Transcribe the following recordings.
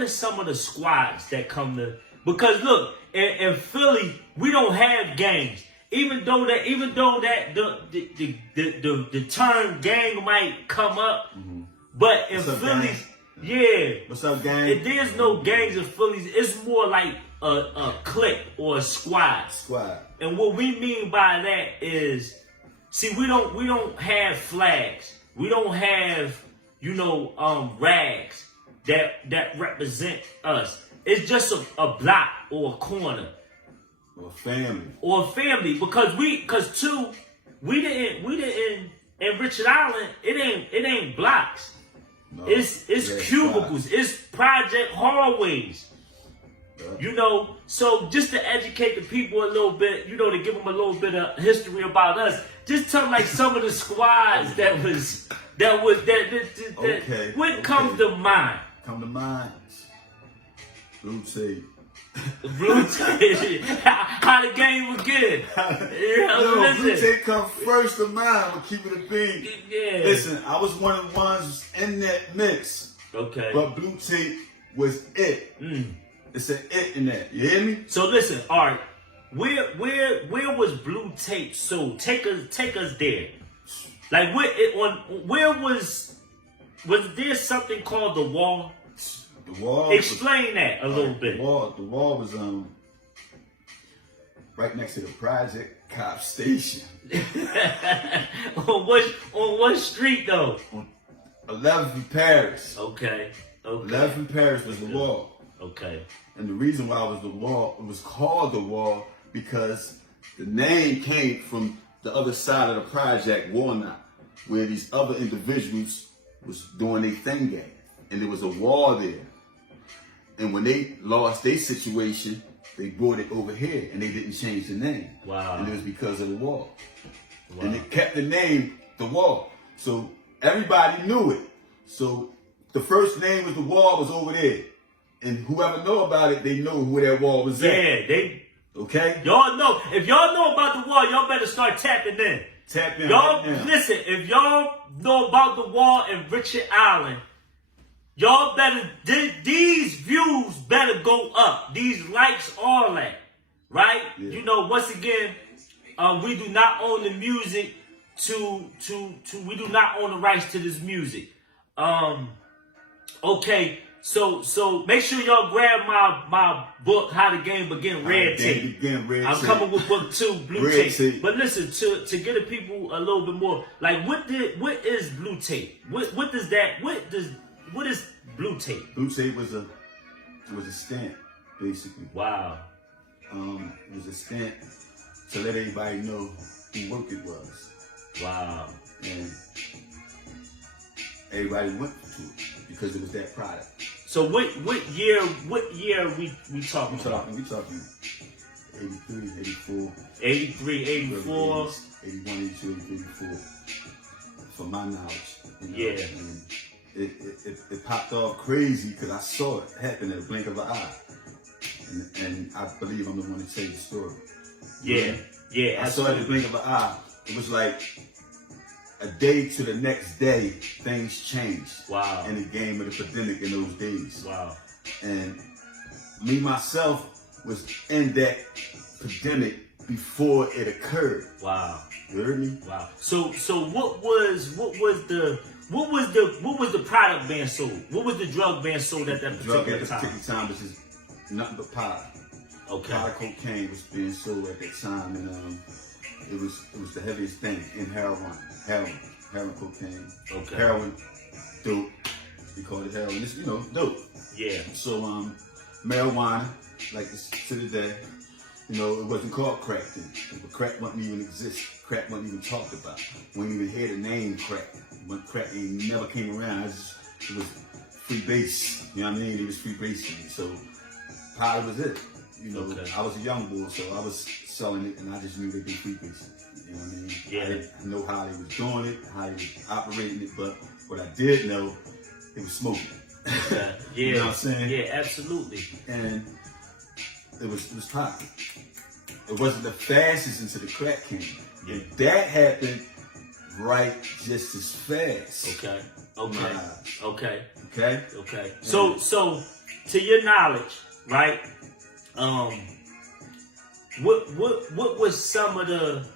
are some of the squads that come to? Because look, in Philly, we don't have gangs. Even though that the term gang might come up, but in Philly, yeah. What's up, gang? There's no gangs in Philly. It's more like a clique or a squad. And what we mean by that is, see, we don't have flags. We don't have, rags that represent us. It's just a block or a corner. Or a family. Because we didn't in Richard Island, it ain't blocks. No, it's cubicles. Blocks. It's project hallways. Yeah. So just to educate the people a little bit, to give them a little bit of history about us, just tell like some of the squads that what comes to mind? Come to mind. Blue tape. Blue tape. How the game was good. Blue tape come first to mind. We'll keep it a beat. Yeah. Listen, I was one of the ones in that mix. Okay. But blue tape was it. It's an it in that. You hear me? So listen, all right. Where was blue tape sold? Take us there. Like where was there something called the Wall? The Wall. Explain that a little bit. The Wall was right next to the Project Cop Station. on what street though? On 11th and Paris. Okay. 11th and Paris was the Wall. Okay. And the reason why it was the Wall, it was called the Wall because the name came from the other side of the project, Walnut, where these other individuals was doing their thing at. And there was a wall there. And when they lost their situation, they brought it over here and they didn't change the name. Wow. And it was because of the Wall. Wow. And they kept the name, the Wall. So everybody knew it. So the first name was the Wall was over there. And whoever know about it, they know who that wall was at. Yeah, okay? Y'all know. If y'all know about the Wall, y'all better start tapping in. Tap in. Y'all, right now. listen, if y'all know about the Wall in Richard Island, y'all better, these views better go up. These likes, all that. Right? Yeah. Once again, we do not own the music we do not own the rights to this music. Okay. So make sure y'all grab my book, How the Game Begin, Red Tape. I'm coming with book 2, Blue Tape. But listen, to get the people a little bit more, like what is Blue Tape? What is Blue Tape? Blue Tape was a stamp, basically. Wow. It was a stamp to let everybody know who work it was. Wow. And everybody went to it because it was that product. So what year we talking about? We talking 83, 84. 83, 84. 81, 82, 84. From my knowledge. Yeah. And it popped off crazy because I saw it happen in the blink of an eye. And I believe I'm the one to tell you the story. Yeah. Yeah. I saw it in the blink of an eye. It was like a day to the next day, things changed. Wow. In the game of the pandemic in those days. Wow. And me, myself, was in that pandemic before it occurred. Wow. You heard me? Wow. So what was the product being sold? What was the drug being sold at that particular time? Drug at that particular time was just nothing but powder. Okay. Powder cocaine was being sold at that time, and it was the heaviest thing in heroin, cocaine, okay, heroin, dope. We call it heroin. It's dope. Yeah. So marijuana, like to the day, it wasn't called crack then. But crack wasn't even exist. Crack wasn't even talked about. We didn't even hear the name crack. When crack never came around, it was free base. You know what I mean? It was free base to me. So powder was it. Okay. I was a young boy, so I was selling it, and I just knew they did free base. You know what I mean? Yeah. I didn't know how they was doing it, how they was operating it, but what I did know, it was smoking. Okay. Yeah. You know what I'm saying? Yeah, absolutely. And it was popping. It wasn't the fastest until the crack came. Yeah. And that happened right just as fast. Okay. Okay. Okay. Okay. So to your knowledge, right? What was some of the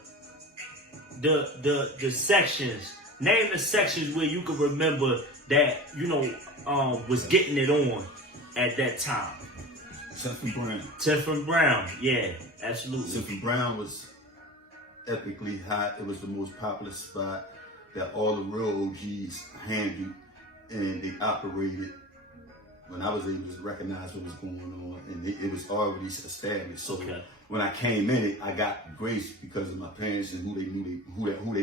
sections? Name the sections where you could remember that was getting it on at that time. 10th and Brown. 10th and Brown, yeah, absolutely. 10th and Brown was epically hot. It was the most popular spot that all the real OGs handled, and they operated when I was able to recognize what was going on, and it was already established. So when I came in it, I got grace because of my parents and who they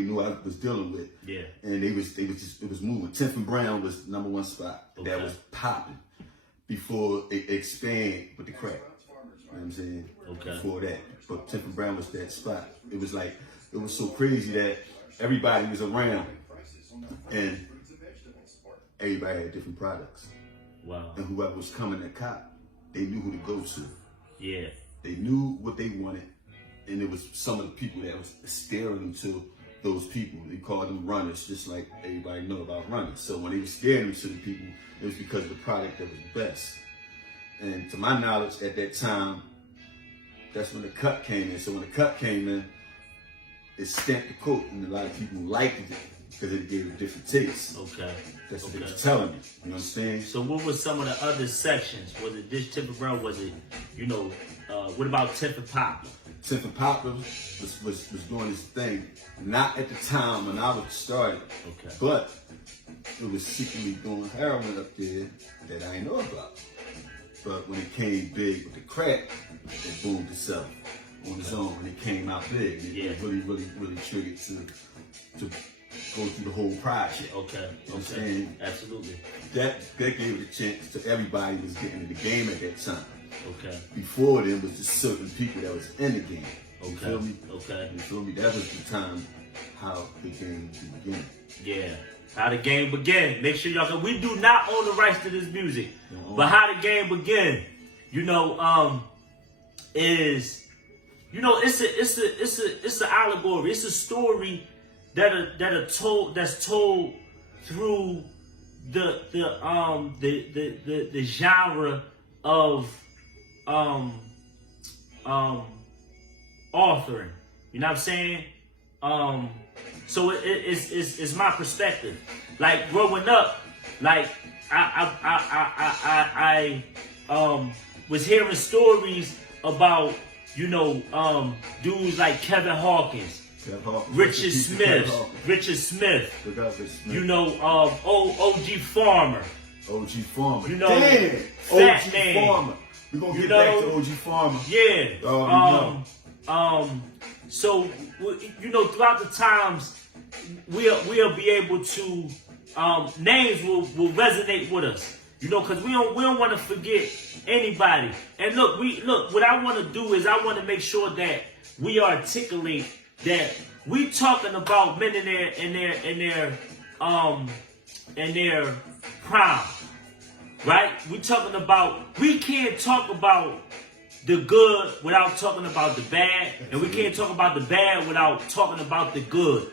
knew I was dealing with. Yeah. And it was moving. 10th and Brown was the #1 spot that was popping before it expanded with the crack. You know what I'm saying? Okay. Before that. But 10th and Brown was that spot. It was so crazy that everybody was around and everybody had different products. Wow. And whoever was coming to cop, they knew who to go to. Yeah. They knew what they wanted, and it was some of the people that was steering them to those people. They called them runners, just like everybody know about runners. So when they were steering them to the people, it was because of the product that was best. And to my knowledge, at that time, that's when the cut came in. So when the cut came in, it stamped the coat, and a lot of people liked it because it gave a different taste. Okay. That's what they were telling me. You know what I'm saying? So what was some of the other sections? Was it this 10th and Brown? Was it, what about 10th and Poplar? 10th and Poplar was doing this thing, not at the time when I was started, but it was secretly doing heroin up there that I didn't know about. But when it came big with the crack, it boomed itself on its own. When it came out big, it really triggered to go through the whole project. Okay. You know what I'm saying? Absolutely. That gave it a chance to everybody who was getting in the game at that time. Okay. Before then was just certain people that was in the game. You feel me? Okay. You feel me? That was the time how the game began. Yeah. How the game began. Make sure y'all we do not own the rights to this music. But how the game began, is it's an allegory. It's a story that's told through the genre of authoring. You know what I'm saying? So it's my perspective. Like growing up, like I was hearing stories about dudes like Kevin Hawkins. Richard Smith. OG Farmer. OG Farmer. Damn. OG Farmer. We're gonna get back to OG Farmer. Yeah. So throughout the times, we'll be able to names will resonate with us. Because we don't want to forget anybody. And look, what I want to do is I want to make sure that we articulate that we talking about men in their prime, right? We can't talk about the good without talking about the bad, and we can't talk about the bad without talking about the good.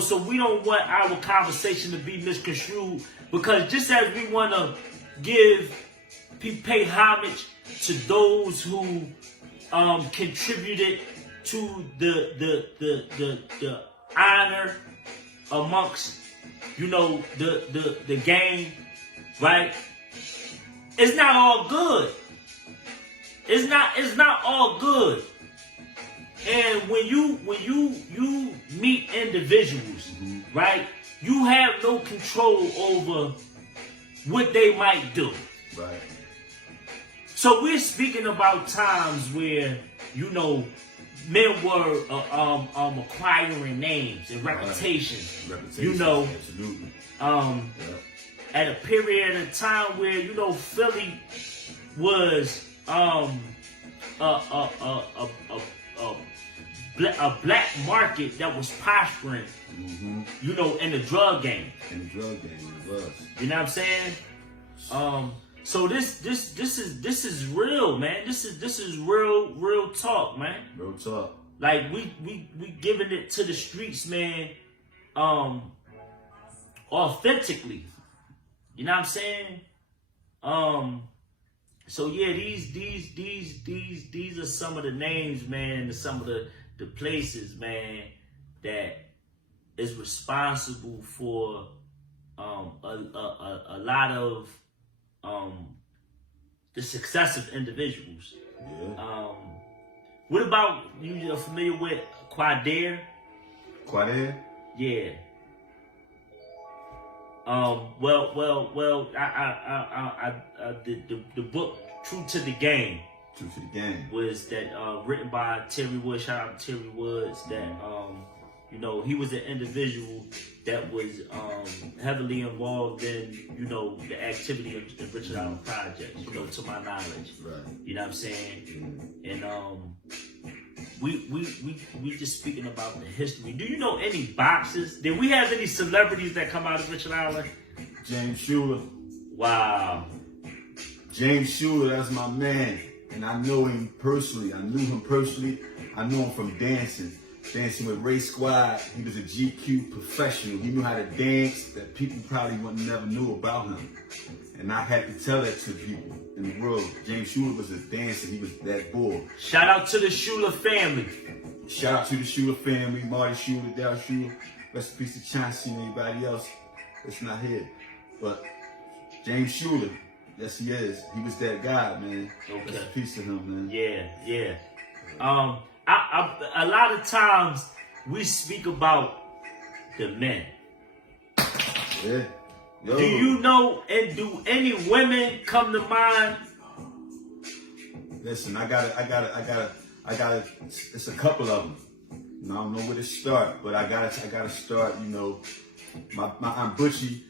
So we don't want our conversation to be misconstrued, because just as we want to pay homage to those who contributed to the honor amongst the game, right? It's not all good. It's not all good. And when you meet individuals, right, you have no control over what they might do. Right. So we're speaking about times where men were acquiring names and reputations. Absolutely. At a period of time where Philly was a black market that was prospering, in the drug game. In the drug game, it was. You know what I'm saying? So this is real, man. This is real talk, man. Real talk. Like we giving it to the streets, man. Authentically. You know what I'm saying? So yeah, these are some of the names, man, and some of the places, man, that is responsible for a lot of the success of individuals. Yeah. What about you? Are familiar with Quadair? Quadair? Yeah. Well. The book True to the Game. True to the Game was that written by Terry Woods. Shout out to Terry Woods. That you know, he was an individual that was heavily involved in, you know, the activity of the Richard Allen projects. You know, to my knowledge. Right. You know what I'm saying? And we just speaking about the history. Do you know any boxers? Did we have any celebrities that come out of Richard Allen? James Shuler. Wow. James Shuler, that's my man. And I know him personally. I knew him personally. I knew him from dancing with Ray Squad. He was a GQ professional. He knew how to dance that people probably wouldn't never knew about him. And I had to tell that to people in the world. James Shuler was a dancer. He was that boy. Shout out to the Shuler family. Shout out to the Shuler family. Marty Shuler, Darryl Shuler. Rest in peace to Chauncey and everybody else that's not here. But James Shuler, yes he is. He was that guy, man. Okay. Rest in peace to him, man. Yeah. A lot of times we speak about the men. Yeah. Yo. Do you know, and do any women come to mind? Listen, I gotta. It's a couple of them. You know, I don't know where to start, but I gotta start. You know, my Aunt Butchie.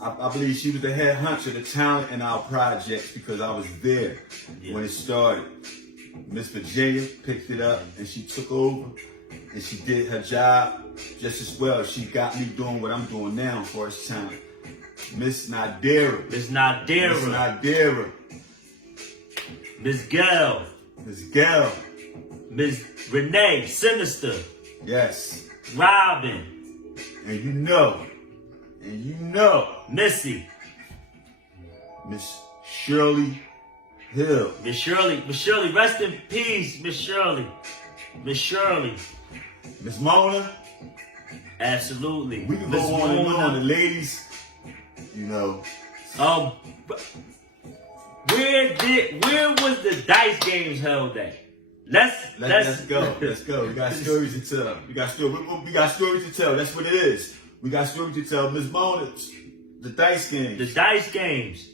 I believe she was the head hunter, the talent in our projects because I was there when it started. Miss Virginia picked it up and she took over and she did her job just as well. She got me doing what I'm doing now for as talent. Miss Nadira. Miss Nadira. Miss Gail. Miss Renee, Sinister. Yes. Robin. And you know. Missy. Miss Shirley Hill. Miss Shirley, rest in peace, Miss Shirley. Miss Mona. Absolutely. We can go on and on. The ladies, you know. Where was the dice games held at? Let's go. We got stories to tell. We got stories to tell. That's what it is. We got stories to tell. Miss Mona, the dice games.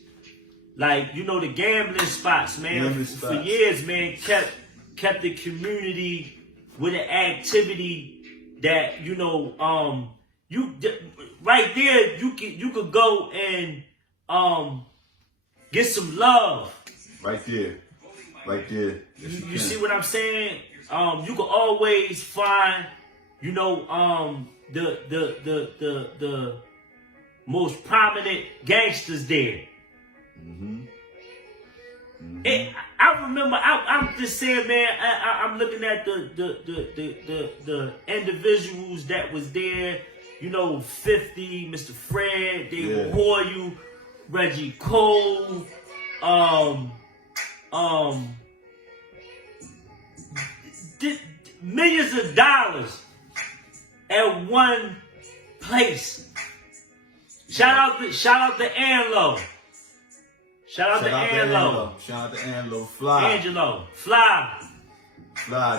Like, you know, the gambling spots, man. For years, man, kept the community with an activity that, you know, you right there you could go and get some love. Right there. Yes, you see what I'm saying? You can always find, you know, the most prominent gangsters there. I remember. I'm just saying, man. I'm looking at the individuals that was there. You know, 50, Mr. Fred, David Hoyle, Reggie Cole, millions of dollars at one place. Shout out to Anlo. Shout out to Angelo. Fly.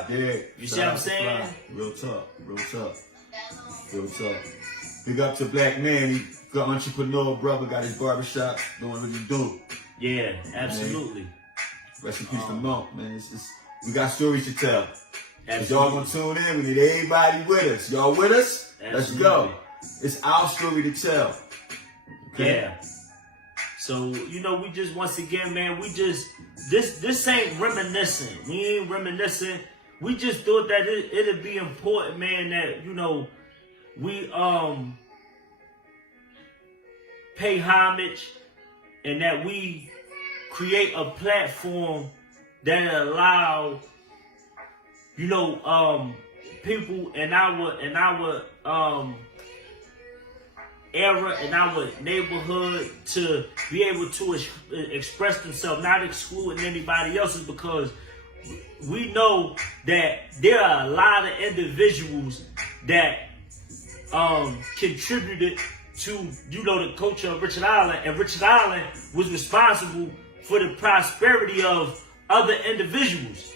Derek. You see what I'm saying? Real talk. Big up to Black Man. He got entrepreneur brother, got his barbershop, doing what he do. Yeah, absolutely. Man. Rest in peace to Monk, man. We got stories to tell. Y'all gonna tune in. We need everybody with us. Y'all with us? Absolutely. Let's go. It's our story to tell. Okay? Yeah. So, you know, we just, once again, man, this ain't reminiscing. We ain't reminiscing. We just thought that it'd be important, man, that, you know, we pay homage and that we create a platform that allow, you know, people in our era in our neighborhood to be able to express themselves, not excluding anybody else, is because we know that there are a lot of individuals that contributed to, you know, the culture of Richard Island, and Richard Island was responsible for the prosperity of other individuals.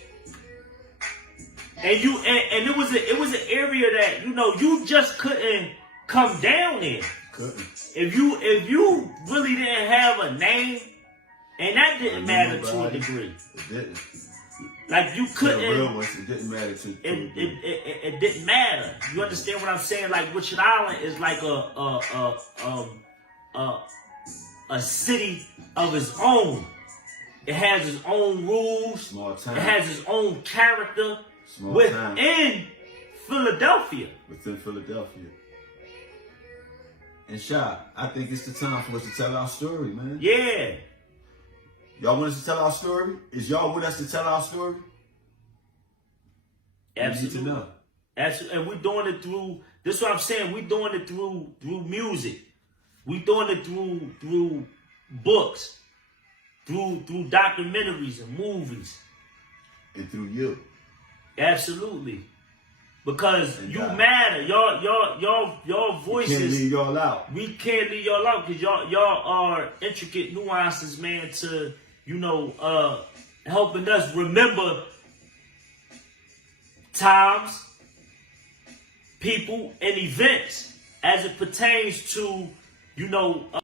And it was an area that, you know, you just couldn't come down in. Couldn't. If you really didn't have a name, and that didn't matter to a degree. It didn't. Like you couldn't. The real ones, it didn't matter to. It didn't matter. You understand what I'm saying? Like Richard Island is like a city of its own. It has its own rules. Small town. It has its own character. Small within town. Philadelphia. Within Philadelphia. And Shy, I think it's the time for us to tell our story, man. Yeah. Y'all want us to tell our story? Is y'all with us to tell our story? Absolutely. We need to know. Absolutely. And we're doing it through, this is what I'm saying, we're doing it through music. We're doing it through books, through documentaries and movies. And through you. Absolutely. Because and you matter. Y'all voices. We can't leave y'all out. We can't leave y'all out because y'all are intricate nuances, man, to, you know, helping us remember times, people, and events as it pertains to, you know,